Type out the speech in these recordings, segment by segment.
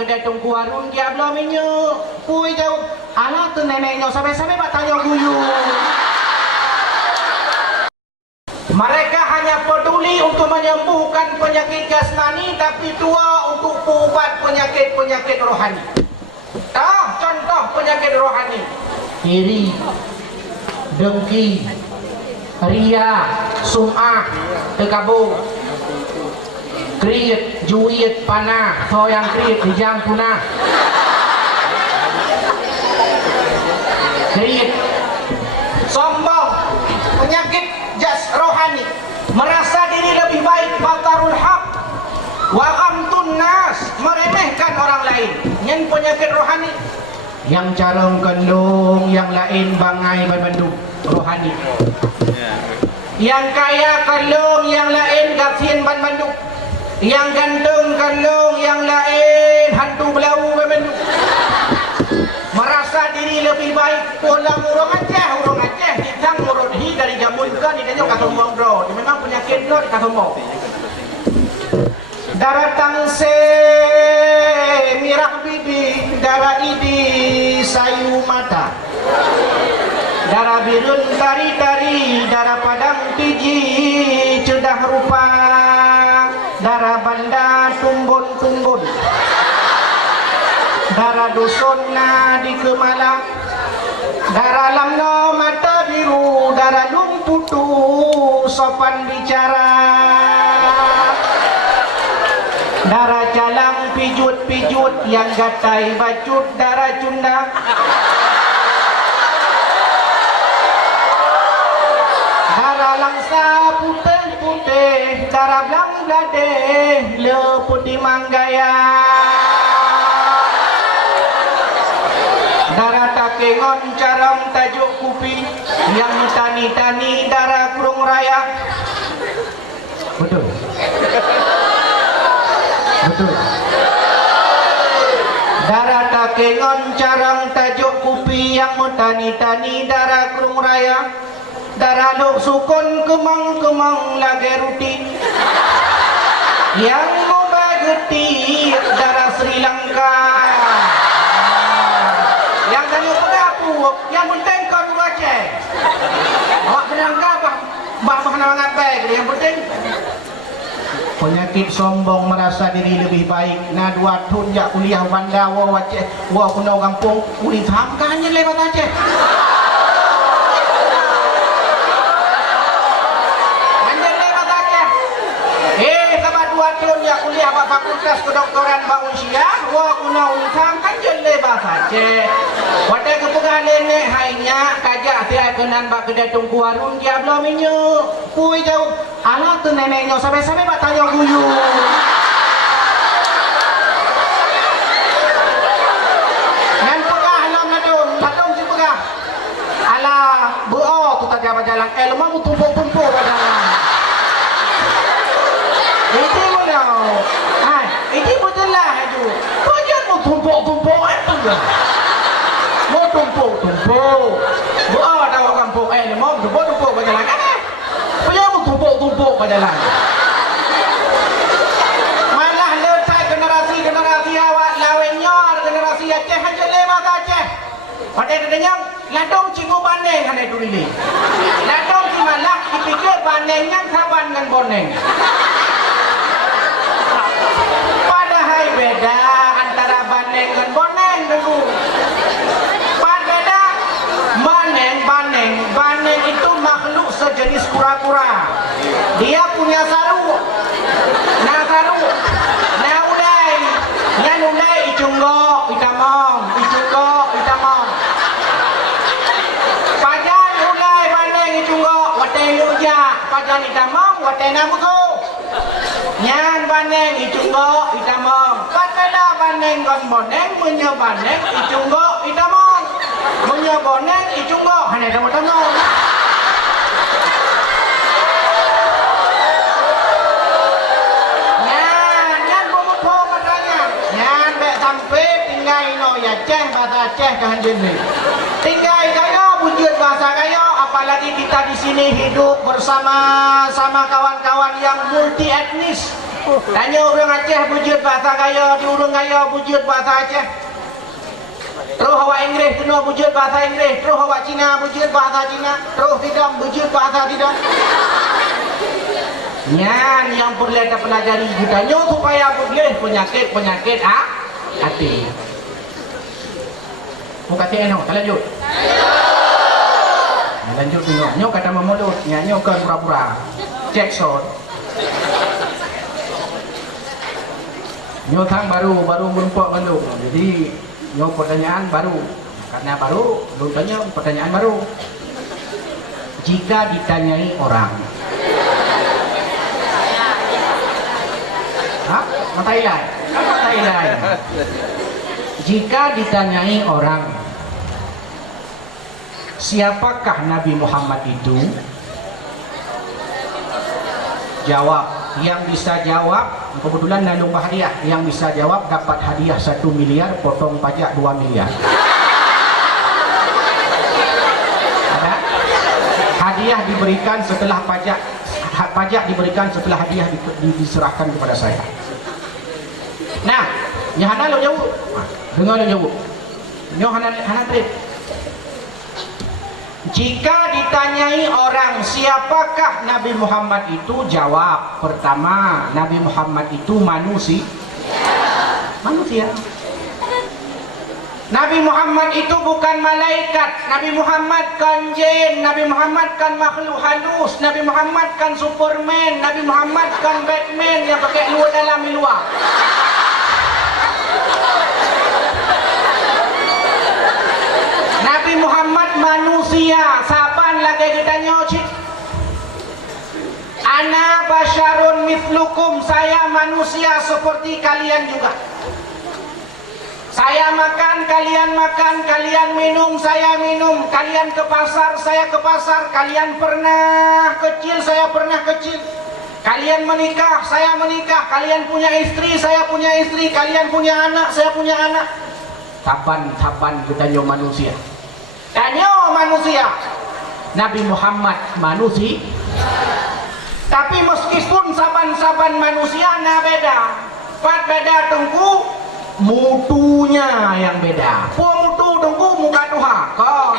kedai Tungku Harun dia belum minyak. Pui jauh. Alah tu neneknya sampai-sampai bak tanya guyu. Mereka hanya peduli untuk menyembuhkan penyakit jasmani, tapi tua untuk ubat penyakit-penyakit rohani. Tahu contoh penyakit rohani? Iri, dengki, ria, sum'ah, tekabur, kriit, juit, panah, yang kriit, hijang punah, kriit, sombong, penyakit jas rohani, merasa diri lebih baik, batarul haq, wa ghamtun nas, meremehkan orang lain. Yang penyakit rohani, yang carong kendung, yang lain bangai bandung rohani. Yang kaya kendung, yang lain gapsin bandung. Yang ganteng kendung, yang lain hantu belau bandung. Merasa diri lebih baik, pulang urang Aceh, ditang urut hi dari jamun kan ni dia kata bro. Memang penyakit lo kata bro. Darah tangse mirah bibi, darah idi sayu mata, darah birun tari-tari, darah padang tiji cedah rupa, darah banda tumbun-tumbun, darah dusun di Kemala, darah lamno mata biru, darah lumputu sopan bicara, darah calang pijut-pijut yang gatai bacut, darah cunda, darah langsa putih-putih, darah belang gadeh le putih manggaya, darah takengon carong tajuk kupi yang tani-tani, darah kurung raya. Betul. Betul. Darah takengon carong tajuk kupi yang tani-tani, darah kurung raya. Darah luk sukun kemang-kemang lagi ruti yang membageti, darah Sri Lanka. Yang tanya pada aku, yang penting kau dua cek. Awak berangkat bah nak baik, yang penting penyakit sombong, merasa diri lebih baik. Nah dua tun jak kuliah banda wa Aceh, wa kuno kampung, kulit hamkannya lewat Aceh. Kuliah fakultas kedoktoran Bang Usia, wa kuna unsam kan jelle bahasa Aceh. Wadai kepegah nenek hanya kajak dia kenan bak kedai Tungku Harun dia belum minyak. Pui jauh. Alah tu neneknya sampai-sampai bak tanya guyu. Yang pegah lam ladung si pegah. Alah, tu tak jalan ilmu tumpuk-tumpuk jalan. Itu boleh. Ini betul lah itu. Kau jangan mau tumpuk-tumpuk itu je. Mau tumpuk-tumpuk. Tahu kampung ni mau tumpuk-tumpuk berjalan kan? Kau jangan mau tumpuk-tumpuk berjalan. Malah letak generasi awak lawennya generasi Aceh aja lewat Aceh. Pada katanya ladong cikgu bandeng kan itu ni. Ladong si malak dipikir bandengnya kawan dengan boneng. Beda antara bandeng dan boneng dulu. Beda bandeng itu makhluk sejenis kura-kura. Dia punya saru. Nah saru. Nah ulai icunggo itamong. Pajan ulai bandeng icunggo wate luja. Pajan itamong wate namuto. Nyan bandeng icunggo itamong. Beda bandeng kon boneng punya bandeng icunggo itamong. Punya boneng icunggo hanya temu-temu. Nyan bumupo matanya. Nyan bek sampai tinggal no ya Aceh bahasa Aceh kan jenis. Tinggal kayo wujud bahasa kayo, apalagi kita di sini hidup bersama kawan-kawan yang multi etnis. Tanya orang Aceh wujud bahasa gaya, di urang gaya wujud bahasa Aceh. Terus awak Inggeris kena wujud bahasa Inggeris, terus awak Cina wujud bahasa Cina, terus tidak wujud bahasa tidak. Nyan yang perlu kita pelajari jutanya supaya boleh penyakit hati. Muka tiada nak lanjut. Lanjut tengok. Nyo kata memulut, nyo kan pura-pura. Cek sound. Nyo thang baru berumpak baru. Jadi nyo pertanyaan baru. Karena baru, belum tanya pertanyaan baru. Jika ditanyai orang, Thailand. Jika ditanyai orang, siapakah Nabi Muhammad itu? Jawab. Yang bisa jawab, kebetulan nandung hadiah. Yang bisa jawab dapat hadiah 1 miliar, potong pajak 2 miliar. Ada? Hadiah diberikan setelah pajak. Pajak diberikan setelah hadiah diserahkan kepada saya. Nah, nyahana lo jauh. Dengar lo jauh. Nyahana trip. Jika ditanyai orang siapakah Nabi Muhammad itu, jawab. Pertama, Nabi Muhammad itu manusia. Nabi Muhammad itu bukan malaikat. Nabi Muhammad kan jin. Nabi Muhammad kan makhluk halus. Nabi Muhammad kan Superman. Nabi Muhammad kan Batman yang pakai luar dalam luar. Nabi Muhammad manusia. Saban lagi kita nyocik. Ana basyarun mithlukum. Saya manusia seperti kalian juga. Saya makan, kalian makan, kalian minum, saya minum. Kalian ke pasar, saya ke pasar. Kalian pernah kecil, saya pernah kecil. Kalian menikah, saya menikah. Kalian punya istri, saya punya istri. Kalian punya anak, saya punya anak. Taban kita nyo manusia. Tanyo manusia. Nabi Muhammad manusia. Tapi meskipun saban-saban manusia na beda. Pat beda tengku, mutunya yang beda. Mutu tengku muka Tuhan.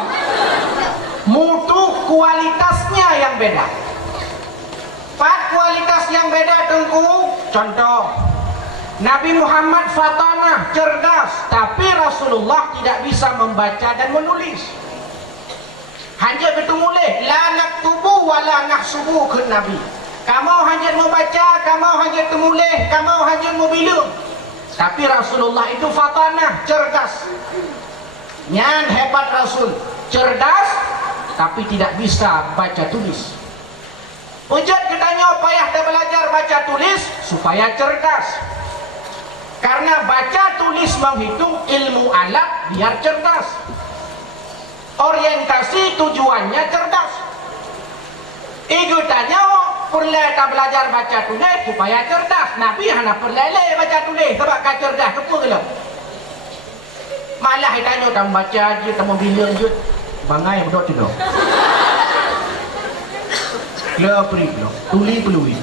Mutu kualitasnya yang beda. Pat kualitas yang beda tengku. Contoh, Nabi Muhammad fatanah, cerdas, tapi Rasulullah tidak bisa membaca dan menulis. Hanya bertemu la naktubu wa la nahsubu ke Nabi. Kamu hanya membaca, kamu hanya temulih, kamu hanya mobilum. Tapi Rasulullah itu fatanah, cerdas. Nyan hebat Rasul, cerdas tapi tidak bisa baca tulis. Ujat kitanya payah dah belajar baca tulis supaya cerdas. Karena baca tulis menghitung ilmu alat biar cerdas. Orientasi tujuannya cerdas. Ego tanya perlu tak belajar baca tulis supaya cerdas. Nabi hanya perlu baca tulis sebab kan cerdas ke pula. Malah tanya kamu baca je, kamu bilang je, bangai berdua tu dong. Kelapri dong, tuli pelui.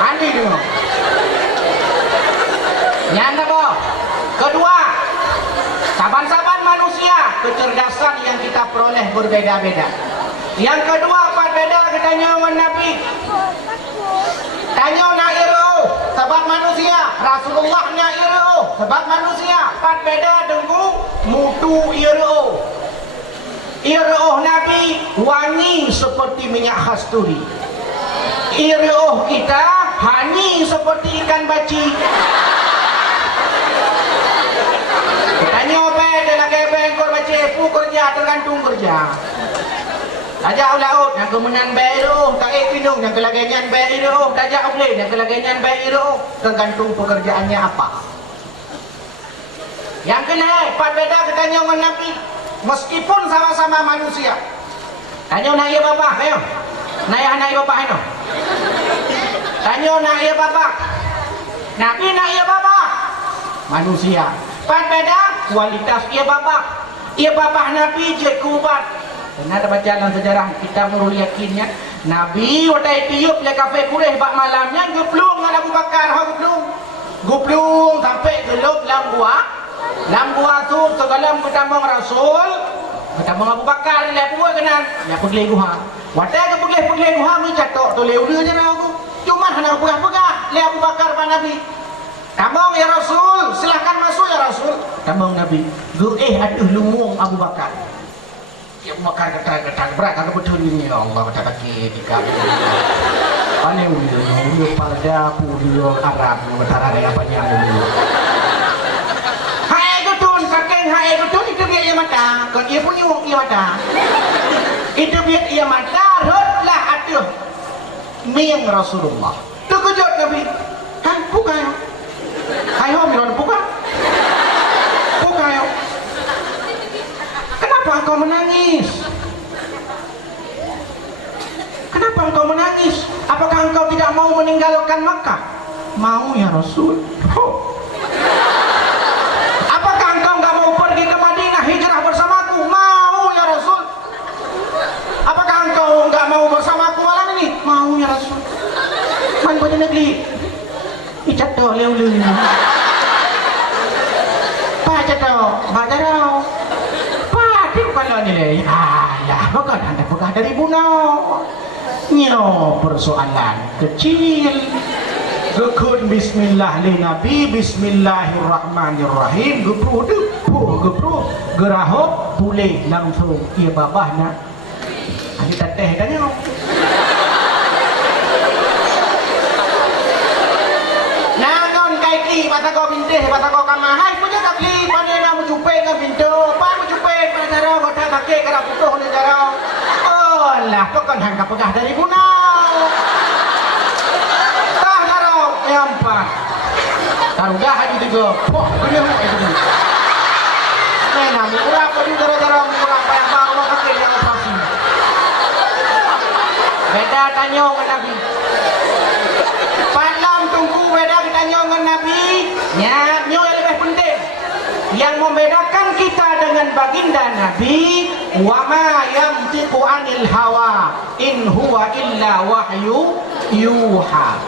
Andi dong. Yang apa? Kedua, saban-saban manusia, kecerdasan yang kita peroleh berbeda-beda. Yang kedua, apa beda katanya Nabi? Tanya nak iro, sebab manusia. Rasulullah nak iro, sebab manusia. Pat beda dengan mutu iro. Iro Nabi wangi seperti minyak kasturi. Iro kita hani seperti ikan baci. Tanya apa dia lagi bengkor baca pu kerja tergantung kerja. Tajak laut yang kemenyan bairo tak pinung yang kelagenyan bairo tajak boleh yang kelagenyan bairo tergantung pekerjaannya apa. Yang kena pat beda katanya dengan Nabi meskipun sama-sama manusia. Tanya nak ya bapa ayo. Nak ya bapa ayo. Tanya nak ya bapa. Nabi nak ya bapa. Manusia. Pat beda kualitas ia bapa. Ia bapa Nabi je kubat. Pernah baca dalam sejarah kita perlu yakinnya Nabi watai tiup ya kafe kureh bak malamnya geplung dengan Abu Bakar geplung sampai gelup dalam gua tu segalam ketambang Rasul ketambang Abu Bakar ni apa kenan ya pergi gua watai ke pergi gua mencatok tu leu dia je aku cuma hendak pegah-pegah le Abu Bakar pak Nabi tambang ya Rasul silahkan masuk ya Rasul tambang Nabi aduh lumung Abu Bakar ya Abu Bakar kata berat kagak betul ni ya Allah kata kaki tiga paling dia pada dia Arab utara dia banyak dia hai gutun kakek hai gutun itu dia yang mata kan dia punya wong dia mata itu dia mata rotlah atuh ming Rasulullah terkejut Nabi kan bukan hai ho miron bukan kenapa engkau menangis? Kenapa engkau menangis? Apakah engkau tidak mau meninggalkan Makkah? Mau ya Rasul. Apakah engkau enggak mau pergi ke Madinah hijrah bersamaku? Mau ya Rasul. Apakah engkau enggak mau bersamaku malam ini? Mau ya Rasul. Man pada negeri. Icat dah leu-leu. Pak jatuh, pak jarau. Kalau nilai ya bukan anda pegah dari bunau nyo persoalan kecil gekun bismillah li nabi bismillahirrahmanirrahim gepru gerahop boleh langsung ia babahnya ada teh dan nyo nangon kaiki mata kau bintih mata kau kamahai punya kakli pada kamu cupai ke pintu cara kata kakek kena putuh ni cara oh lah tu kan hang pegah dari bunau tah darau empat tarudah haji tiga poh gede itu mana murah pun cara murah payah baru kakek yang operasi beda tanya dengan Nabi palam tunggu beda ditanya dengan Nabi nyo yang lebih penting yang membedakan kita dengan baginda Nabi wa ma yantiqu anil hawa in huwa illa wahyu yuha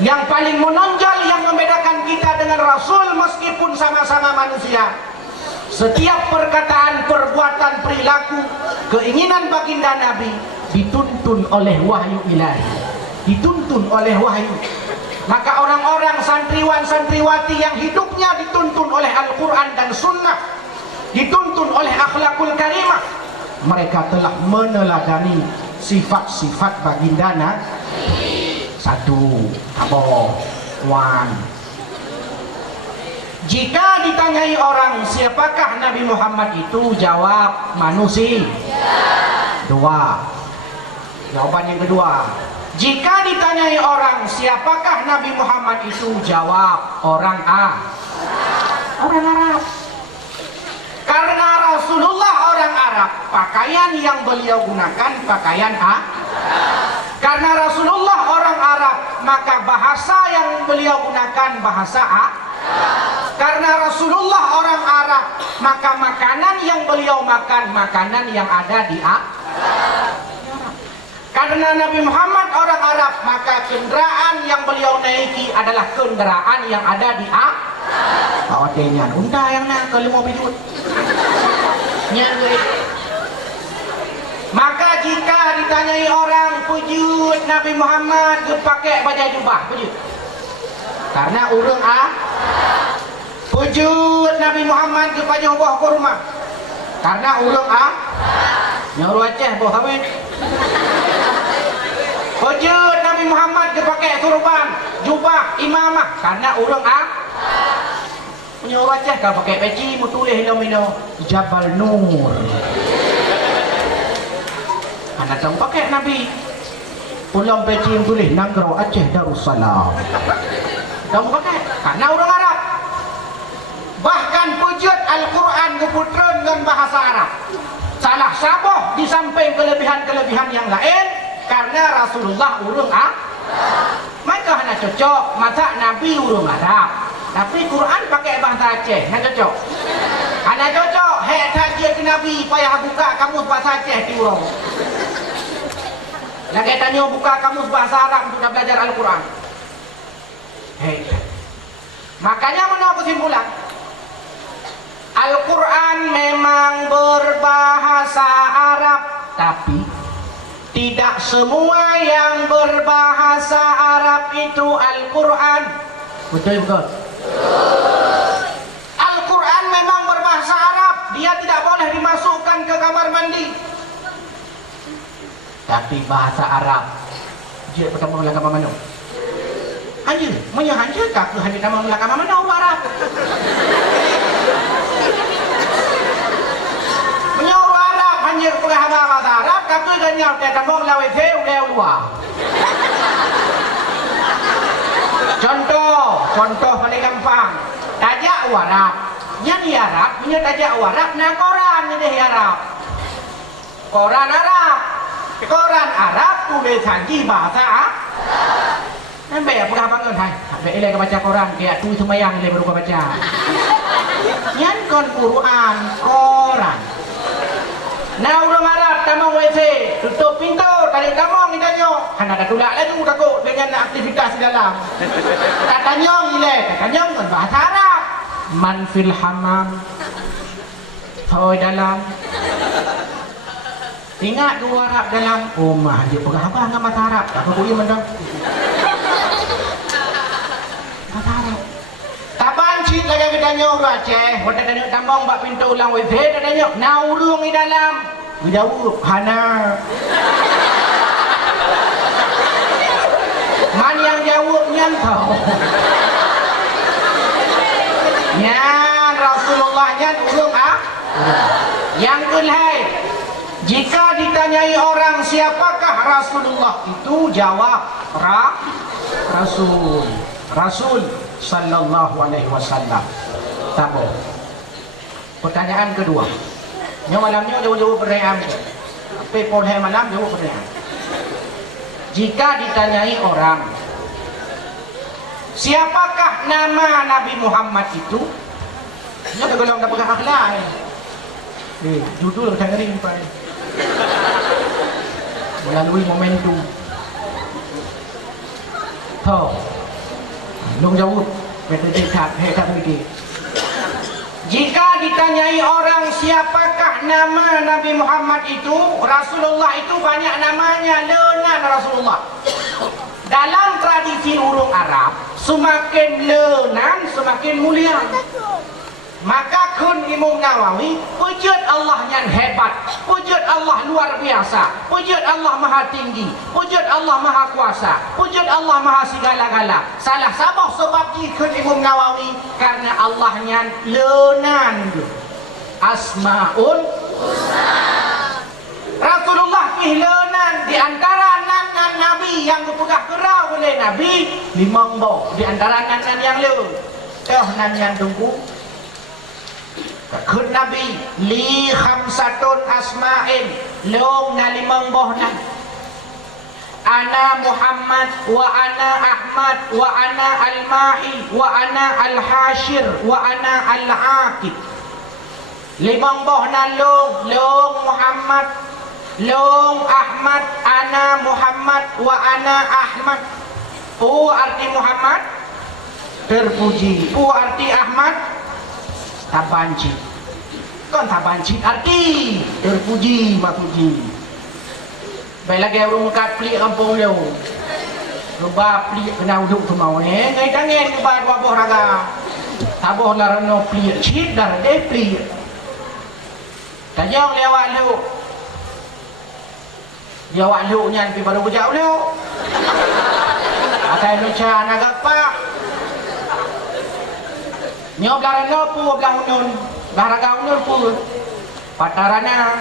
yang paling menonjol yang membedakan kita dengan Rasul meskipun sama-sama manusia setiap perkataan, perbuatan, perilaku keinginan baginda Nabi dituntun oleh wahyu ilahi dituntun oleh wahyu. Maka orang-orang santriwan-santriwati yang hidupnya dituntun oleh Al-Quran dan Sunnah, dituntun oleh akhlakul karimah, mereka telah meneladani sifat-sifat baginda Nabi. Satu, jika ditanyai orang siapakah Nabi Muhammad itu, jawab manusia. Dua, jawaban yang kedua, jika ditanyai orang siapakah Nabi Muhammad itu, jawab orang Arab. Karena Rasulullah orang Arab, pakaian yang beliau gunakan pakaian Karena Rasulullah orang Arab, maka bahasa yang beliau gunakan bahasa Karena Rasulullah orang Arab, maka makanan yang beliau makan makanan yang ada di Karena Nabi Muhammad orang Arab, maka kenderaan yang beliau naiki adalah kenderaan yang ada di Awatnya unta yang nak kalau mau pijut. Maka jika ditanyai orang pujut Nabi Muhammad dia pakai baju jubah pujut. Karena urang pujut Nabi Muhammad dia pakai buah kurma. Karena urang nyaru Aceh buah kawin. Pujut Nabi Muhammad dia pakai turban, jubah, imamah. Karena urang punya orang Aceh kalau pakai peci mu tulis mino Jabal Nur. Anak tang pakai Nabi. Ulang peci mu tulis Nanggro Aceh Darussalam. Kamu pakai karena orang Arab. Bahkan pujut Al-Quran diputran dengan bahasa Arab. Salah saboh di samping kelebihan-kelebihan yang lain karena Rasulullah urung maka hanya cocok masa Nabi urung Arab. Tapi Quran pakai bahasa Aceh, nak cocok. Ana cocok, hek saja ke Nabi payah buka kamus bahasa Aceh di urang. Lagi tanya buka kamus bahasa Arab untuk nak belajar Al-Quran. Makanya mana kesimpulan? Al-Quran memang berbahasa Arab, tapi tidak semua yang berbahasa Arab itu Al-Quran. Betul bukan? Al-Quran memang berbahasa Arab, dia tidak boleh dimasukkan ke kamar mandi. Tapi bahasa Arab, dia pertama ulang kamar mana? Hanya, mana hanya kah ke hanya nama ulang kamar mana orang Arab? Menyuruh Arab hanya perahaba bahasa Arab, kata ganyal dia tambah lawe feu leu luar. Contoh paling gampang. Tajak Arab. Yang di Arab punya tajak Arab, nah koran ni di Arab. Koran Arab. Koran Arab tulisan di bahasa Arab. Nampak apa kah bangun hai? Habis ilai baca koran kayak tu sembahyang ilai baru baca. Yang kon Quran koran. Nah orang Arab tamang WC, tutup pintu, tarik tamang kita nyok. Kan ada tulak lagi takut dengan aktivitas di dalam. Kata nyong kan bahasa Arab. Man fil hamam. Hoi dalam. Ingat dua Arab dalam rumah dia perah apa dengan bahasa Arab. Tak boleh mendang. Bahasa Arab. Taban cik lagi kita nyok Aceh. Wadah tanya tambang bak pintu ulang WC dah tanya. Nah urung di dalam. Jauh hana. Man yang jauh nyan tahu. Nyan Rasulullah nyan urung ah. Yang kelai. Jika ditanyai orang siapakah Rasulullah itu jawab Rasul sallallahu alaihi wasallam. Tambah. Pertanyaan kedua. Yang malamnya jawab pertanyaan. Apa pun hari malam jawab pertanyaan. Jika ditanyai orang siapakah nama Nabi Muhammad itu? Dia kalau tak pegang akhlak. Duduk tak ngering pai. Melalui momentum. Tahu. Long jawab. Betul tak begitu. Jika ditanyai orang siapakah nama Nabi Muhammad itu, Rasulullah itu banyak namanya, lenan Rasulullah. Dalam tradisi urung Arab, semakin lenan semakin mulia. Maka kun Imam Nawawi, wujud Allah yang hebat, wujud Allah luar biasa, wujud Allah maha tinggi, wujud Allah maha kuasa, wujud Allah maha segala-gala. Salah sabah sebab kun Imam Nawawi karena Allah yang lenan asmaul Rasulullah lenan di antara nan Nabi yang dipegah kerau oleh Nabi limang bau di antara nan yang leun. Nan yang tunggu kun Nabi li khamsatun asma'in long na limang bohnan ana Muhammad wa ana Ahmad wa ana al-Mahi wa ana al-Hashir wa ana al-Aqib. Limang bohnan long Muhammad, long Ahmad, ana Muhammad wa ana Ahmad. Pu arti Muhammad terpuji, pu arti Ahmad tabanci. Kan tabanci arti terpuji mapuji. Baik lagi orang muka pelik kampung dia. Lupa pelik kena uduk tu mau ni. Ngai tangan lupa dua boh raga. Taboh larano pelik cip dar deh pelik. Tajang lewat lu. Jawab lu nyan pi baru bujak lu. Atai luca naga pak. Nyo belah no pu belah unun, belah raga unun pu. Patarana.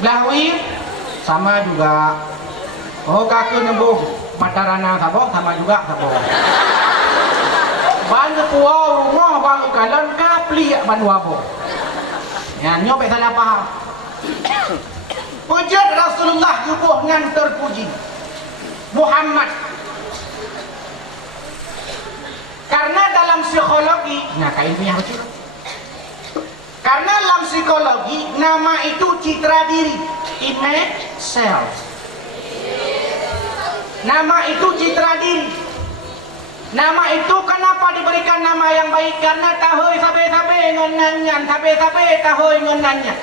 Belah wib sama juga. Oh kaku nembuh patarana sabo sama juga sabo. Banyak puau rumah bang kalon kapli ban wabo. Ya nyo pe salah paham. Wujud Rasulullah yubuh ngan terpuji. Muhammad. Karena dalam psikologi, nah kain punya harus. Karena dalam psikologi nama itu citra diri, image self. Nama itu citra diri. Nama itu kenapa diberikan nama yang baik? Karena tahui sabe-sabe ngenannya, sabe-sabe tahui ngenannya.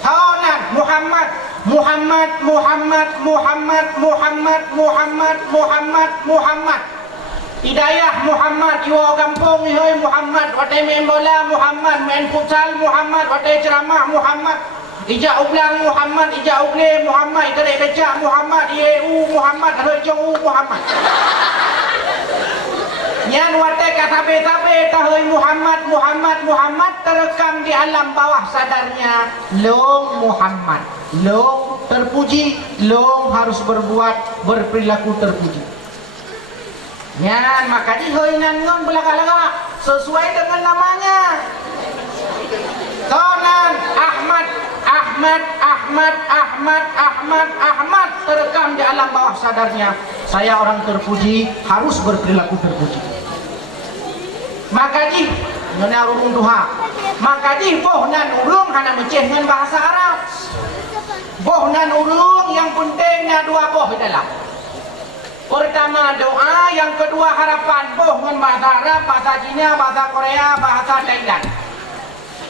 Tahunan Muhammad, Muhammad, Muhammad, Muhammad, Muhammad, Muhammad, Muhammad, Muhammad. Hidayah Muhammad, iwa kampung ihoi Muhammad, watai main bola Muhammad, main futsal Muhammad, watai ceramah Muhammad, ijak ublang Muhammad, ijak ugle Muhammad, itarik kecak Muhammad, IEU Muhammad, harus jong Muhammad. Yang watai katabe-tabe tahui Muhammad, Muhammad, Muhammad terekam di alam bawah sadarnya. Long Muhammad, long terpuji, long harus berbuat berperilaku terpuji. Yan, maka dihoinan ngon belaka-laka sesuai dengan namanya. Tonan Ahmad, Ahmad, Ahmad, Ahmad, Ahmad, Ahmad terekam di alam bawah sadarnya. Saya orang terpuji, harus berperilaku terpuji. Maka di nona urung duha. Maka di boh nan urung hana meceh dengan bahasa Arab. Boh nan urung yang pentingnya dua boh dalam. Pertama doa, yang kedua harapan. Boh dengan bahasa Arab, bahasa Cina, bahasa Korea, bahasa Thailand.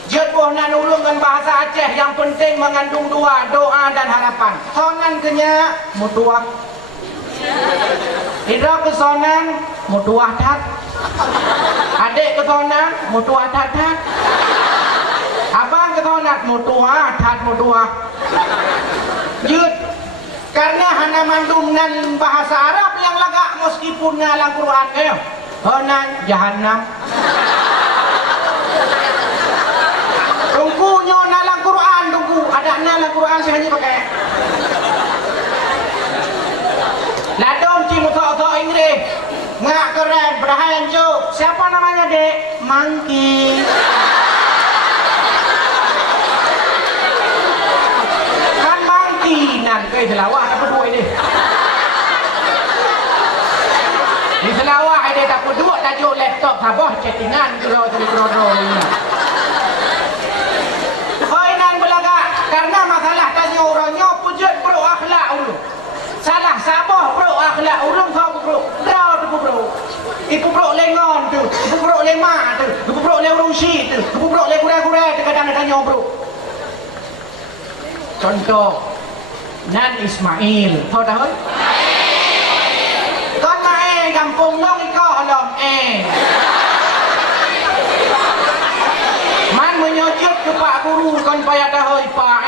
Jut boh nan ulung dengan bahasa Aceh, yang penting mengandung dua, doa dan harapan. Sonan kenya mutuah. Hidra kesonan mutuah tat. Adik kesonan mutuah tat tat. Abang kesonan mutuah tat mutuah. Jut karena hana mandum nan bahasa Arab yang lagak meskipun ngalang Quran honan jahannam. Tungkunya nalang Quran tungku ada nalang Quran saya hanya pakai. Ladom cimu tok Inggris ngak keren berahan jo. Siapa namanya dek? Monkey. Nan kai selawah tak berdua ini. Di selawah ada tak berdua tajuk laptop sabah chattingan kira ini. Hoinan belaga karena masalah tajuk orangnya pujut bro akhlak ulung. Salah sabah bro akhlak ulung kau bro. Draw tu bro. Ibu bro lengon tu, ibu bro lema tu, ibu bro leurusi tu, ibu bro le kura-kura tu kadang tanya bro. Contoh Nan Ismail, tahu dah? Con mae kampung long iko halom Man menyojot ke Pak Guru kon payah tahu Pak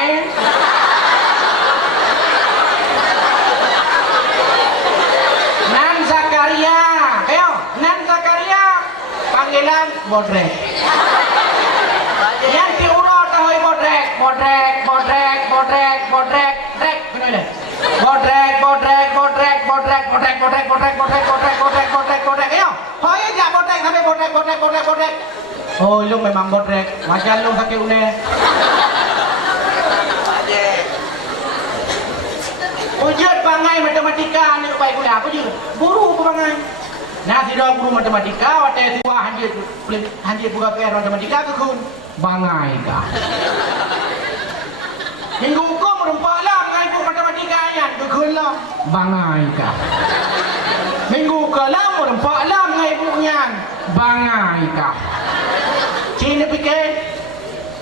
Nan Zakaria, ayo Nan Zakaria panggilan bodrek. Yang diurut tahu bodrek, bodrek, bodrek, bodrek, bodrek. Bodrek, bodrek, bodrek, bodrek, bodrek, bodrek, bodrek, bodrek, bodrek, bodrek, bodrek, bodrek. Ayo, hoy jak bodrek sampai bodrek, bodrek, bodrek, bodrek. Oh, lu memang bodrek. Wajar lu sakit une. Ujud pangai matematika ni baik gula apa je? Guru pangai. Nah, tidak guru matematika, watai tua hanjir buka PR matematika ke kun. Bangai kah? Minggu hukum merumpak lah mengaku matematika ayat kekun lah bangai kah minggu ke lah merumpak lah mengaku nyan bangai kah Cina fikir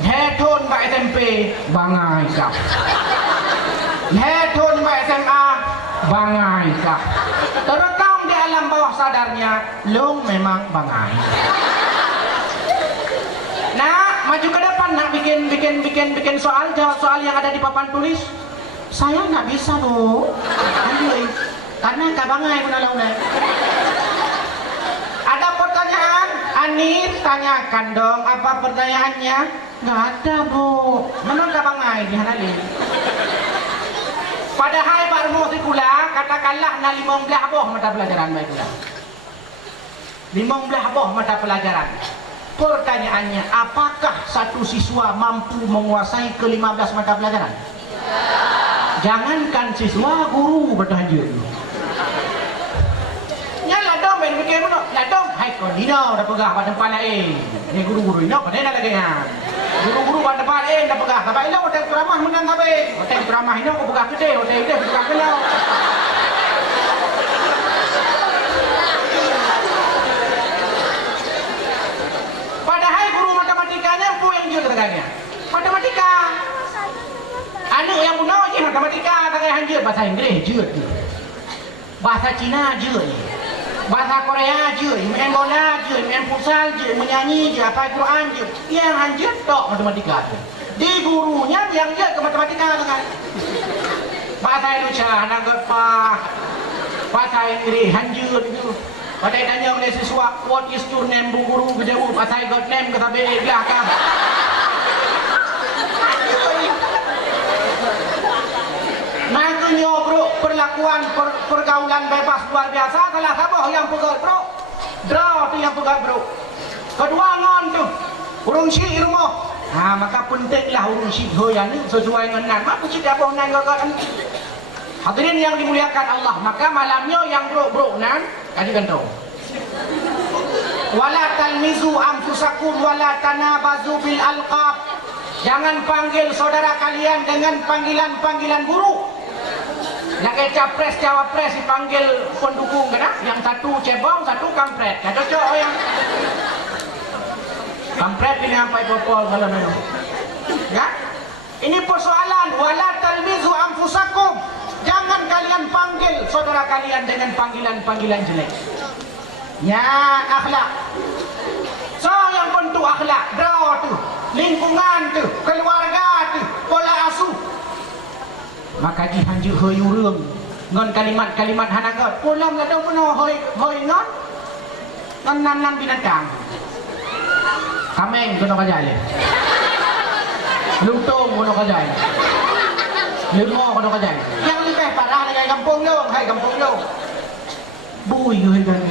heton ba SMP bangai kah heton ba SMA bangai kah terekam di alam bawah sadarnya long memang bangai. Nah, maju ke depan nak bikin soal, jawab soal yang ada di papan tulis. Saya nggak bisa, Bu. Karena kabangai menolong. Ada pertanyaan? Ani tanyakan dong, apa pertanyaannya? Nggak ada, Bu. Menurut kabangai di Hanali. Padahal Pak Rumo Sikula katakanlah na 15 boh mata pelajaran baik pula. 15 boh mata pelajaran. Pertanyaannya, apakah satu siswa mampu menguasai ke-15 mata pelajaran? Jangankan siswa, guru bertahajud. Nyala dong, main fikir mana? Lah dong, hai kau dino dah pegah pada tempat lain. Ni guru-guru ini pada dah lagi ya. Guru-guru pada tempat lain dah pegah. Tapi ini hotel ceramah menang tapi. Hotel ceramah ini aku pegah gede, hotel itu pegah kelau. bahasa Inggeris je tu. Bahasa Cina je ni. Bahasa Korea je, main bola je, main futsal je, menyanyi je, hafal Quran je. Yang hanya tok matematika je. Di gurunya yang je ke matematika tu kan. Bahasa Indonesia nak apa? Bahasa Inggeris hanya tu. Pada tanya oleh siswa, what is your name bu guru? Kejauh bahasa God name kata belah kan. Makanya bro, perlakuan pergaulan bebas luar biasa. Salah siapa yang pegal bro? Draw tu yang pegal bro. Kedua ngon tu urung syik rumah. Maka pentinglah urung syik hoyan ni sesuai dengan nan. Mak pucit apa nan gagak ni. Hadirin yang dimuliakan Allah, maka malamnya yang bro nan kajikan tahu. Wala talmizu anfusakum wala tanabazu bil alqab. Jangan panggil saudara kalian dengan panggilan-panggilan buruk. Nak capres cawapres dipanggil pendukung kan? Yang satu cebong, satu kampret. Nah, cocok yang kampret ini sampai popol kalau memang. Ya? Ini persoalan wala talmizu anfusakum. Jangan kalian panggil saudara kalian dengan panggilan-panggilan jelek. Ya, akhlak. So yang bentuk akhlak, draw tu, lingkungan tu, keluarga tu, pola asuh. Maka dihanju hayurung ngon kalimat-kalimat hanagat. Pulang ada penuh hoi ngon. Nan binatang. Kameng kono kajai. Lutung kono kajai. Lemah kono kajai. Yang lebih parah dengan kampung lo, hai kampung lo. Bui ke kan.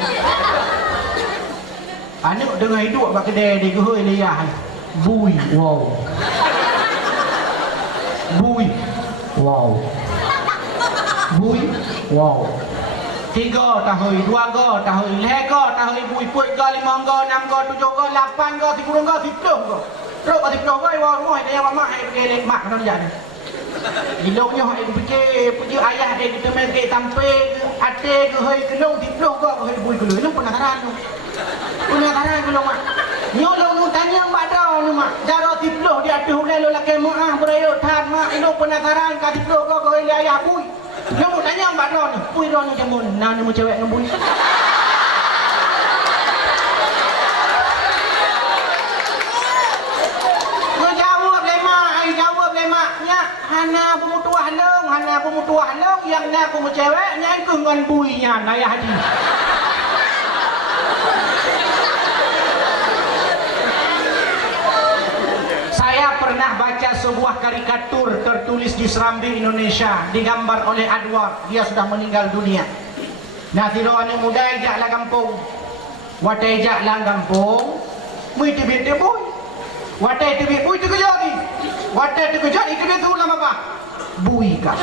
Anak dengar hidup bak kedai dia ke liah. Bui, wow. Bui. Wow. Bui. Wow. 3 tahun, 2 go tahun, 5 go tahun, bui put go 5 go, 6 go, 7 go, 8 go, 10 go, 10 go. Terus 10 go wah rumah dia mama ai pergi lek mak kan jadi. Iloknya ai pergi ayah dia kita main ke tampe ke ate ke hoi kelong 10 go hoi bui kelong. Ini penasaran tu. Penasaran kelong mak. Nyolong nu tanya mak dah nu mak. Jaro 10 dia atuh ulai lo laki mak berayo tad mak. Ini penasaran ka 10 go hoi ayah bui. Kamu tanya mbak Ron, pui Ron ni jamun, nana mu cewek ngembui. Jawab lemak, nya hana pemutuah long, yang na pemu cewek, nya ke ngan bui nya ayah haji. Saya pernah baca sebuah karikatur tertulis di Serambi Indonesia, digambar oleh Adwar. Dia sudah meninggal dunia. Nah, tiro ane muda ijaklah kampung. Wate ijaklah kampung. Mui tibit dia boy. Wate tibit boy tu kerja ni. Wate tu kerja ni kena tu lama apa? Bui kah.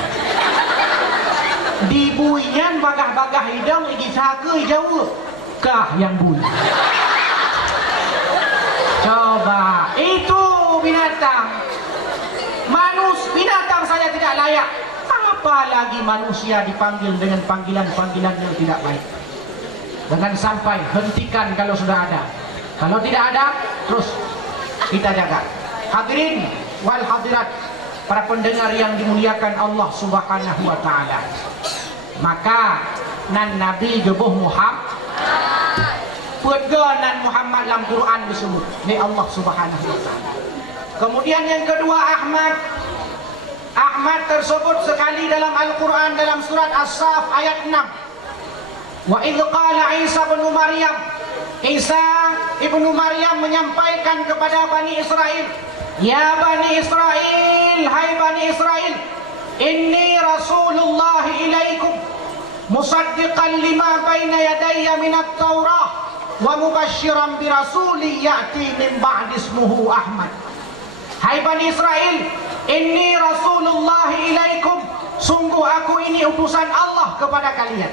Di buinya bagah-bagah hidung igi saga jauh. Kah yang bui. Coba itu binatang. Binatang saya tidak layak. Apalagi manusia dipanggil dengan panggilan-panggilan yang tidak baik. Jangan sampai hentikan kalau sudah ada. Kalau tidak ada, terus kita jaga. Hadirin wal hadirat, para pendengar yang dimuliakan Allah Subhanahu wa taala. Maka nan Nabi gebuh Muhammad nan Muhammad dalam Quran disebut ni Allah Subhanahu wa taala. Kemudian yang kedua Ahmad tersebut sekali dalam Al-Quran dalam surat As-Saf ayat 6. Wa idh qala Isa ibnu Maryam menyampaikan kepada Bani Israel, ya Bani Israel, hai Bani Israel, inni Rasulullah ilaikum musaddiqan lima baina yadayya minat Taurah wa mubashiran bi rasuli ya'ti min ba'di ismuhu Ahmad. Hai Bani Israel, inni Rasulullah ilaikum, sungguh aku ini utusan Allah kepada kalian.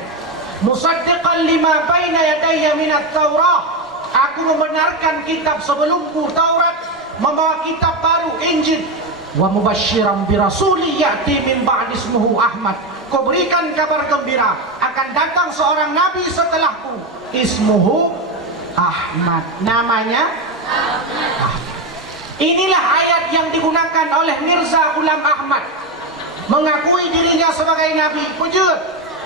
Musaddiqan lima baina yadayya minat Taurah, aku membenarkan kitab sebelumku Taurat, membawa kitab baru Injil. Wa mubashiran bi rasuli ya'ti min ba'di ismuhu Ahmad, kau berikan kabar gembira akan datang seorang nabi setelahku, ismuhu Ahmad, namanya Ahmad. Inilah ayat yang digunakan oleh Mirza Ghulam Ahmad mengakui dirinya sebagai nabi. Wujud.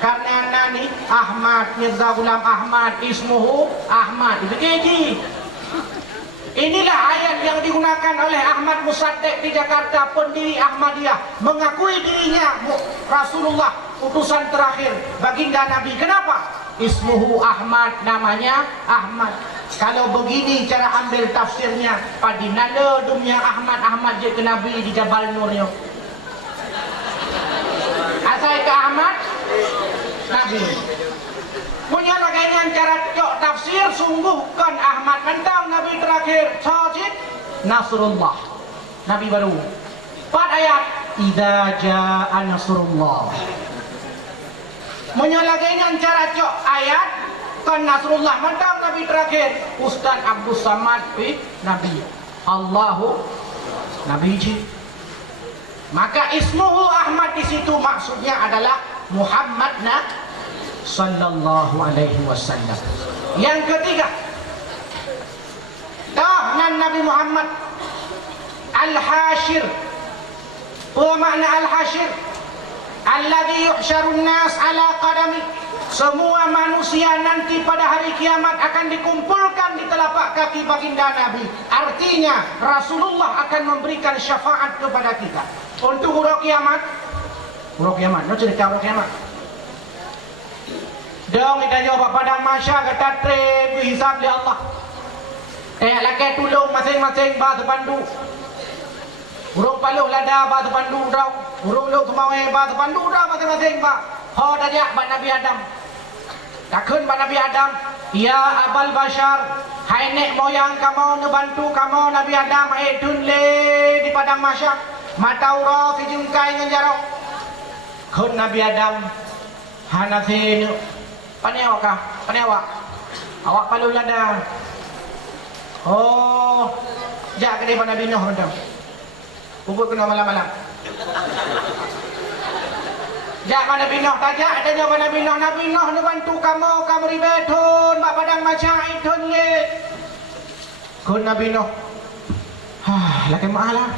Karena nani Ahmad, Mirza Ghulam Ahmad, ismuhu Ahmad. Itu keji. Inilah ayat yang digunakan oleh Ahmad Musaddiq di Jakarta, pendiri Ahmadiyah, mengakui dirinya Rasulullah, utusan terakhir, baginda Nabi. Kenapa? Ismuhu Ahmad, namanya Ahmad. Kalau begini cara ambil tafsirnya, padinala dunia Ahmad je ke Nabi di Jabal Nur yo. Asal ke Ahmad Nabi. Punya lagainya cara cok tafsir sungguh kan Ahmad mentang Nabi terakhir sajid Nasrullah, Nabi baru. 4 ayat idza jaa nasrullah. Punya lagainya cara cok ayat kan Nasrullah mentang Nabi terakhir Ustaz Abdul Samad Nabi Allahu Nabi ji. Maka ismuhu Ahmad di situ maksudnya adalah Muhammad sallallahu alaihi wasallam. Yang ketiga, tahanan Nabi Muhammad al-hashir. Apa makna al-hashir? Alladhi yuhsyarun nas ala qadami. Semua manusia nanti pada hari kiamat akan dikumpulkan di telapak kaki baginda Nabi. Artinya Rasulullah akan memberikan syafaat kepada kita untuk huruf kiamat. Huruf kiamat, no cerita huruf kiamat. Dong kita jawab pada masa kata trip hisab di Allah. Laki tulung masing-masing bahasa pandu. Urung paluh lada bahasa pandu rau. Urung lu kemauan bahasa pandu rau masing-masing bah. Ho tajak bah Nabi Adam. Takun bah Nabi Adam. Ya abal bashar, hai nek moyang kamu ngebantu kamu Nabi Adam tunle di padang mahsyar. Matauro sejungkai ngenjaro. Kun Nabi Adam hanasin. Pandai awak kah? Pandai awak? Awak palu lada. Oh, jak kedai pada Nabi Nuh macam. Pukul kena malam-malam. Jak pada Nabi Nuh tajak tanya pada Nabi Nuh ni bantu kamu ribetun bak padang macam itu ni. Kun Nabi Nuh. Laki malah.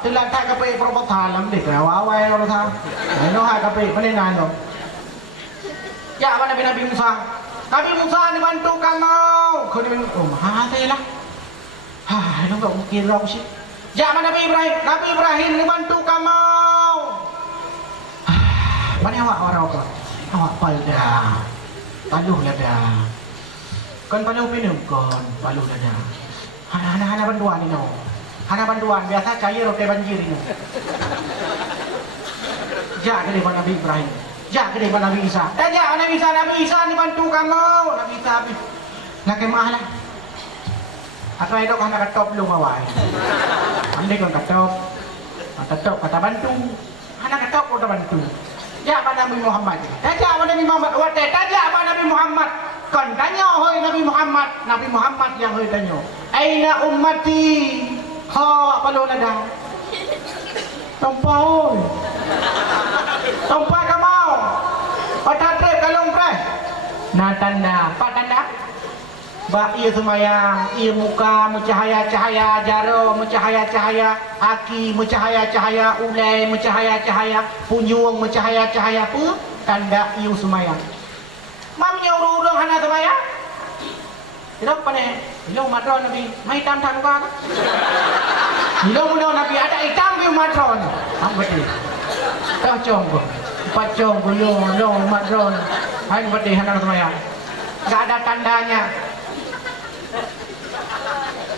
Itulah tak kapai perbuatan dik. Awal-awal orang tak. Nuh kapai panen dong. Ya apa Nabi Musa? Nabi Musa dibantu kamu. Kau dibantu. Oh, mahal lah. Itu tak mungkin lah sih. Ya apa Nabi Ibrahim? Nabi Ibrahim dibantu kamu. Mana awak orang apa? Awak palda. Paluh lada. Kon paluh minum kon. Paluh lada. Hana bantuan ni no. Hana bantuan biasa cair rote banjir ni. Ya ke depan Nabi Ibrahim. Jak ke depan Nabi Isa. Jak Nabi Isa ni bantu kamu. Nabi Isa habis. Nak kemah lah. Atau itu kan nak top lu awal. Andai kau top kata bantu. Anak top kata bantu. Jak pada Nabi Muhammad. Jak pada Nabi Muhammad. Wadah. Jak pada Nabi Muhammad. Kon tanya hoi Nabi Muhammad. Nabi Muhammad yang hoi tanya. Aina ummati. Ha perlu ladang. Tompa hoi. Tompa kamu. Otak trip kalung pres. Nah tanda, apa tanda? Ba ia semayang, ia muka mencahaya-cahaya, jaro mencahaya-cahaya, aki mencahaya-cahaya, ulai mencahaya-cahaya, punyung mencahaya-cahaya apa? Tanda ia semayang. Mamnya urung-urung hana semayang? Tidak apa ni? Ilmu matron Nabi, mai hitam tak muka? Ilmu Nabi ada hitam di matron. Apa tu? Tahu conggo. Pacong gulung long matron hai berdeh hendak semayang enggak ada tandanya.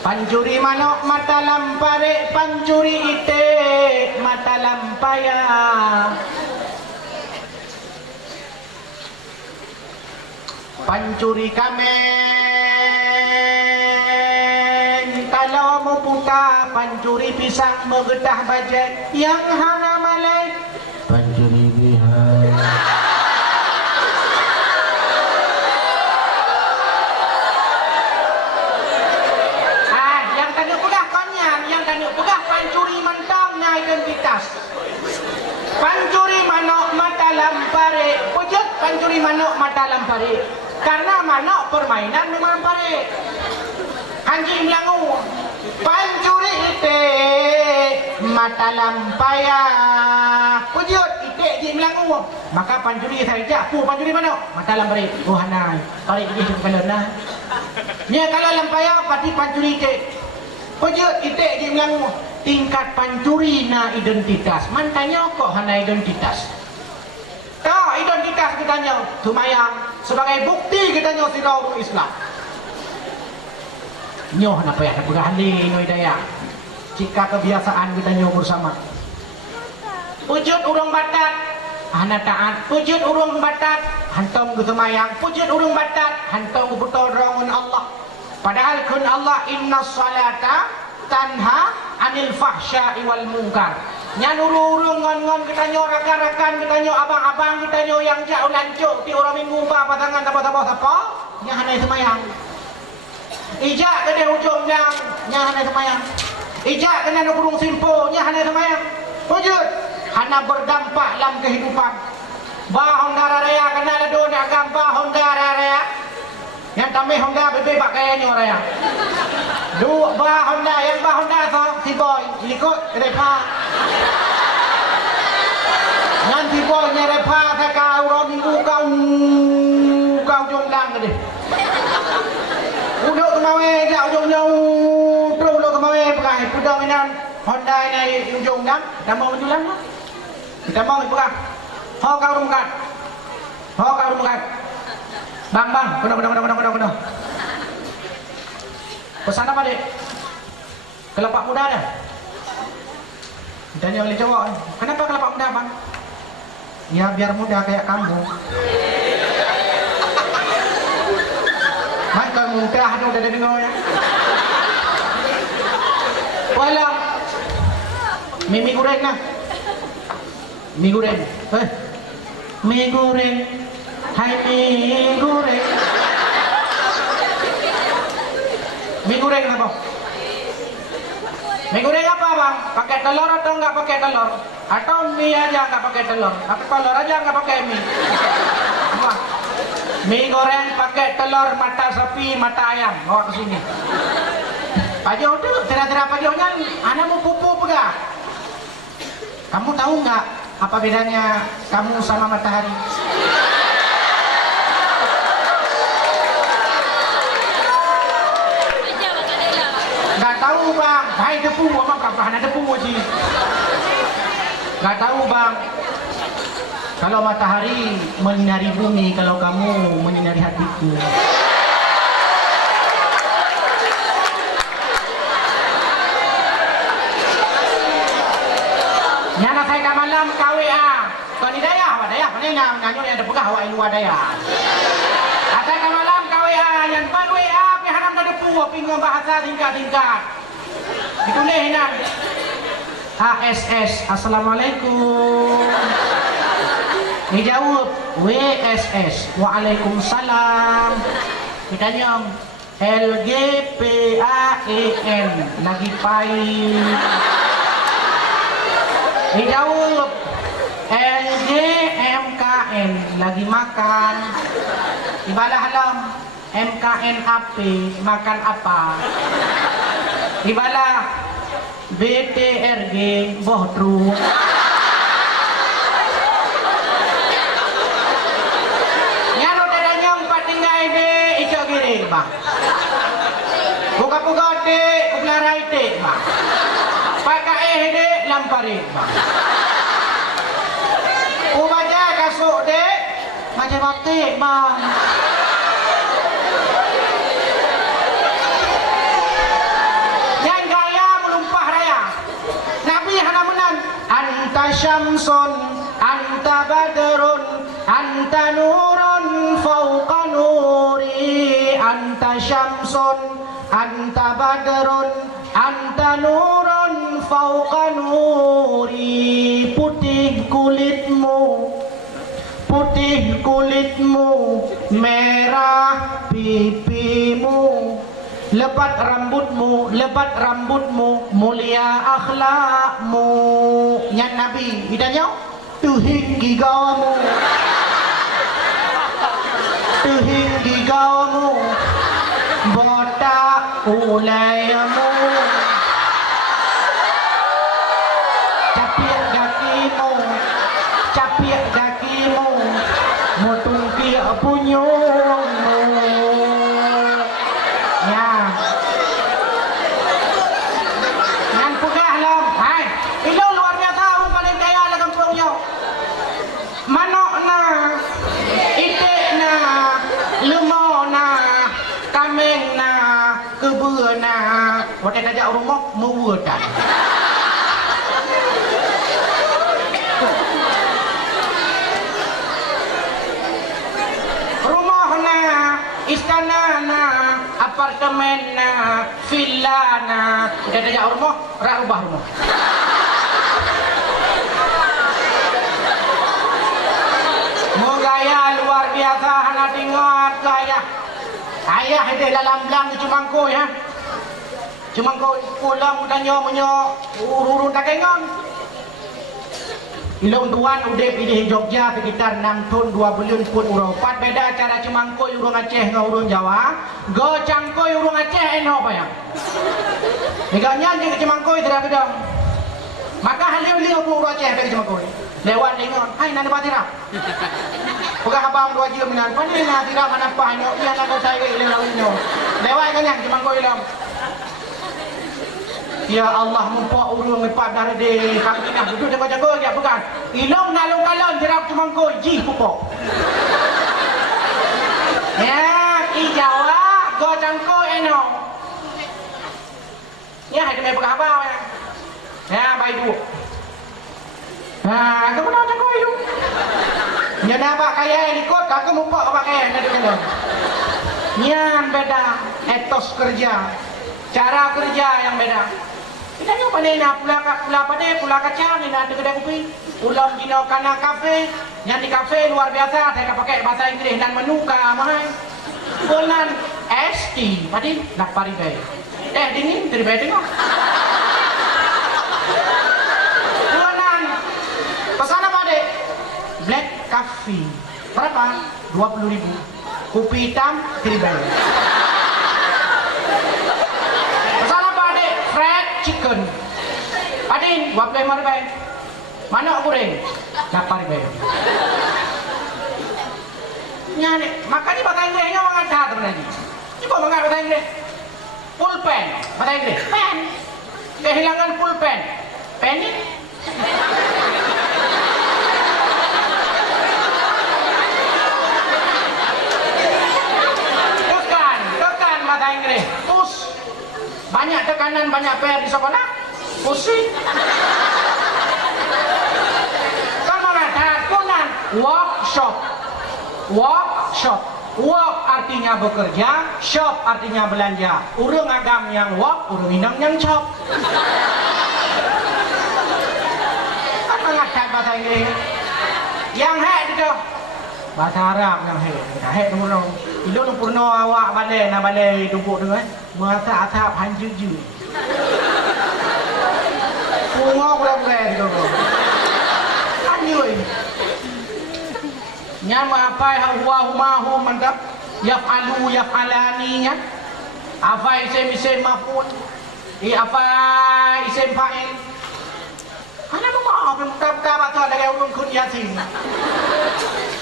Pancuri manok mata lampare, pancuri ite mata lampaya. Pancuri kamen kalau mau putar, pancuri pisang mengetah bajet yang hana malai. Pancuri bihar. Yang tanya pegah konyang, yang tanya pegah pancuri mentangnya identitas. Pancuri manok mata lampare, pujut pancuri manok mata lampare. Karena manok permainan memang lampare. Anjing melangu, Pancuri ite mata lampaya. Pujut ite di melangu. Maka pancuri saja. Pu pancuri mana? Mata lampaya. Oh hanai. Tarik dia kalau nah. Nya kalau lampaya pati pancuri ite. Pujut ite di melangu. Tingkat pancuri na identitas. Mantanya kok hana identitas. Kau identitas kitanya tumayang sebagai bukti kitanya sirau Islam. Nyoh napa ya berahli noi daya. Jika kebiasaan kita nyoh bersama. Pujut urang batat hana taat. Pujut urang batat hantam ke tumayang. Pujut urang batat hantam ke pertolongan Allah. Padahal kun Allah inna salata tanha anil fahsya'i wal munkar. Nyan urung-urung ngon-ngon kita nyo rakan-rakan kita nyo abang-abang kita nyo yang jauh lancuk ti orang minggu ba patangan apa-apa apa nya hanai semayang. Ijak kena hujung nya hanai semayang. Ijak kena kurung simpo nya hanai semayang. Wujud hana berdampak dalam kehidupan. Ba Honda raya kena lado nak gampa Honda raya. Yang kami Honda bebe pakai nyo raya. Dua bah Honda yang bah Honda si boy ikut repa. Nanti boy nya repa tak kau orang minggu kau jomlang ke deh. Uduk kemawe jak ujungnya terus uduk kemawe pakai pudang minan Honda ini ujung dah mau menjulang lah. Kita mau pegang. Ho kau rumkat. Ho kau rumkat. Bang kena. Pesan apa dek? Kelapa muda dah. Ditanya oleh cowok, kenapa kelapa muda bang? Ya biar muda kayak kamu. Mak kau muda ada udah dengar ya? Walau mie goreng nah. Mie goreng. Mie goreng. Hai mie goreng. Mie goreng apa? Mie goreng apa bang? Pakai telur atau enggak pakai telur? Atau mie aja enggak pakai telur? Atau telur aja enggak pakai mie? Apa? Mie goreng pakai telur mata sapi, mata ayam. Bawa ke sini. Pajo tu, tera-tera pajonya, anak mau pupu pegah. Kamu tahu enggak apa bedanya kamu sama matahari? Gak tahu bang, hai depu, apa kapan ada depu sih? Gak tahu bang. Kalau matahari menyinari bumi, kalau kamu menyinari hatiku. Nyana saya ke malam KWA. Kau ni daya, awak daya. Mana yang nyanyo yang ada pegah awak luar daya. Saya ke malam KWA, yang ban WA. Pinggang bahasa tingkat-tingkat. Ditulis hinan. ASS, Assalamualaikum. Dijawab WSS, Waalaikumsalam. Ditanya LGPAEN, lagi pahit. Dijawab LGMKN, lagi makan. Ibadah halam. MKNAP, makan apa? Ibalah BTRG, bohdru. Nyalo dadanya empat tinggal de icok kiri bang. Buka-buka de kublarai de bang. Pakai de lampari bang. Ubaja kasuk de macam batik bang. Anta syamsun, anta badrun, anta nurun fauqa nuri. Anta syamsun, anta badrun, anta nurun fauqa nuri. Putih kulitmu, merah pipimu. Lebat rambutmu, mulia akhlakmu. Yang Nabi hidayah tuhin gigamu, botak ulayamu. nak. Waktu tajak rumah, mewa tak. Rumah nak, istana nak, apartemen nak, villa nak. Waktu tajak rumah, rak ubah rumah. Gaya luar biasa, anak tengok gaya. Ayah dia dalam belang cumangkoi ha. Cumangkoi pulang tanya punya urun tak kengon. Ilong tuan udah pilih Jogja sekitar 6 tahun 2 bulan pun urang. Pat beda cara cumangkoi urang Aceh dengan urang Jawa. Go cangkoi urang Aceh eno apa yang. Neganya je cumangkoi tidak. Maka halio-lio urang Aceh bagi cumangkoi. Lewat dengon, hai nana batira. Bukan abang dua jam minan. Mana nak tidak mana apa ini? Ia nak saya ke ilang lawinyo. Lewat kan yang cuma kau ilang. Ya Allah mumpah urung ngepat dari de kami nak duduk jago-jago dia bukan. Ilang nalung-kalon jerak cuma kau ji pupok. Ya, ki Jawa go cangko eno. Ya, ada mai apa ya? Ya, baik dulu. Nah, kamu nak cakap itu? Ya nampak kaya yang ikut, kakak mumpah apa kaya yang ada kena. Yang beda, etos kerja, cara kerja yang beda. Kita ni apa ni nak pula kacang ni nak ada kedai kopi, pulang dino kana kafe, yang di kafe luar biasa. Saya pakai bahasa Inggeris dan menu mahal. Bulan ST, tadi nak paribai. Dingin terbaik tengok. Pesan apa dek? Black coffee. Berapa? 20.000. Kopi hitam, $3. Pesan apa dek? Fried chicken. Adin, 25.000. Mana goreng? $8.000. Nya dek, makanya bahasa Inggrisnya orang ada sebenarnya. Cuba mengat bahasa Inggris. Pulpen, bahasa Inggris. Pen. Kehilangan pulpen. Penny. Bahasa Inggris, push. Banyak tekanan, banyak PR di sekolah. Pusing. Kamu ada kunan. Workshop. Workshop. Work artinya bekerja, shop artinya belanja. Urung agam yang work, urung inang yang shop. Kan mengajar bahasa Inggris. Yang hek itu bahasa Arab yang hek. Hek dulu. Ilong purno awak balai nak balai tumpuk tu kan. Masa asap hanjuju. Pungo pula tu. Anjui. Nyama apa huwa humahu mantap. Yaf'alu yaf'alani nya. Apa isim maf'ul. Apa isim fa'il. Ana mau mengapa tu ada urun kun yasin.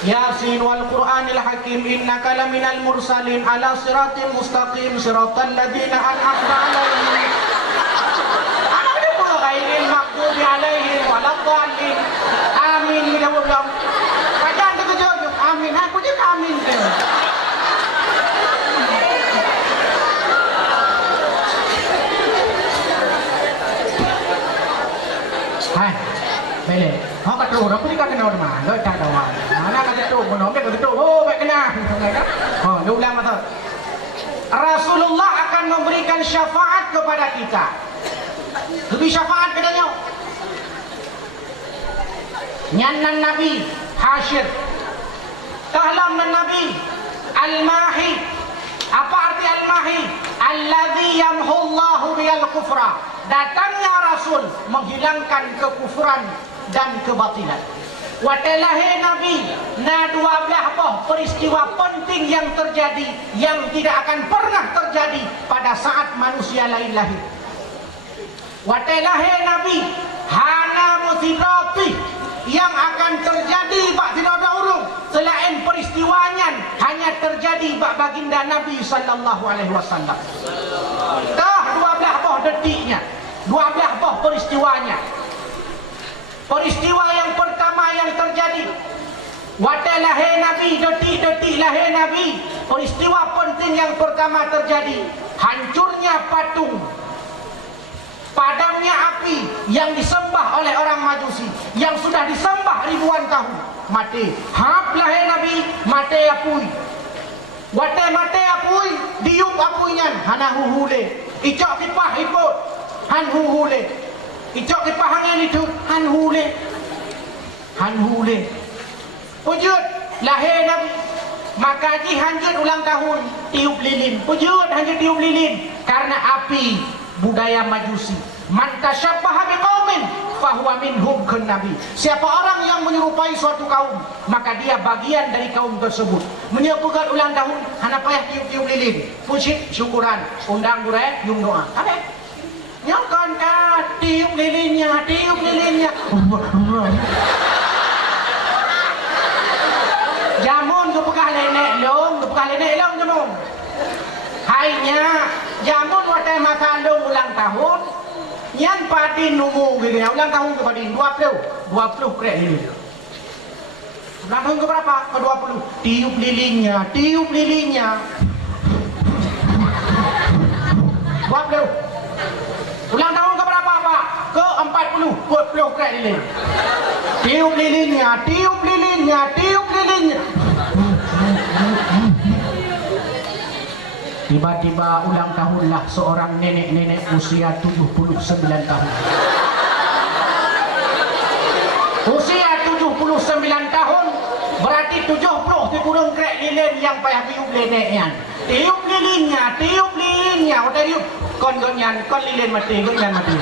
Yasin wal Qur'anil Hakim innaka laminal mursalin ala siratim mustaqim siratal ladzina an'amta 'alaihim. Ana ada pula ghairil maghdubi 'alaihim waladdallin. Amin kita bilang. Kajian terkejut. Amin. Aku je amin tu. Hai. Bele. Hok kat ru, aku ni kat kena rumah. Lo tak tahu. Mana kat tu, kono dia kat tu. Oh, baik kena. Oh, dia ulang mata. Rasulullah akan memberikan syafaat kepada kita. Lebih syafaat katanya. Nyanan Nabi Hasyir. Tahlam Nabi Al-Mahi. Apa arti Al-Mahi? Alladzi yamhullahu biyal kufra. Datangnya Rasul menghilangkan kekufuran dan kebatilan. Watelahe Nabi na 12 peristiwa penting yang terjadi yang tidak akan pernah terjadi pada saat manusia lain lahir. Watelahe Nabi hana musibati yang akan terjadi bak tidak ada urung selain peristiwanya hanya terjadi bak baginda Nabi sallallahu alaihi wasallam. Dah 12 detiknya, 12 peristiwanya. Peristiwa yang pertama yang terjadi waktu lahir Nabi, detik-detik lahir Nabi. Peristiwa penting yang pertama terjadi hancurnya patung, padamnya api yang disembah oleh orang Majusi, yang sudah disembah ribuan tahun. Mati hap lahir Nabi, mati apui wate mati apui, diuk apuinyan hana huhule, icok kipah ipot han huhule, icok kipah hangin itu han hule, han hule. Wujud lahir Nabi, maka ji hanjut ulang tahun tiup lilin. Wujud hanjut tiup lilin karena api budaya Majusi. Man tasyabbaha biqaumin fahuwa minhum kan Nabi. Siapa orang yang menyerupai suatu kaum, maka dia bagian dari kaum tersebut. Menyerupai ulang tahun, hana payah tiup-tiup lilin. Puji syukuran, undang gure, yung doa. Ada? Nyokon ka, tiup lilinnya, tiup lilinnya. Jamun ke pekah lenek long, ke pekah lenek long jamun. Hainya, jamun watai mata long ulang tahun. Yan padin nunggu gini, ulang tahun ke padin 20 krek lilin. Ulang tahun ke berapa? Ke 20. Tiup lilinnya, tiup lilinnya. 20. Ulang tahun ke berapa Pak? Ke 40 krek lilin. Tiup lilinnya, tiup lilinnya, tiup lilinnya. Tiba-tiba ulang tahunlah seorang nenek-nenek usia 79 tahun. Usia 79 tahun berarti 70 di burung krek lilin yang payah tiup neneknya. Tiup lilinnya, tiup lilinnya. Udah yuk, kon lilin mati, kon mati.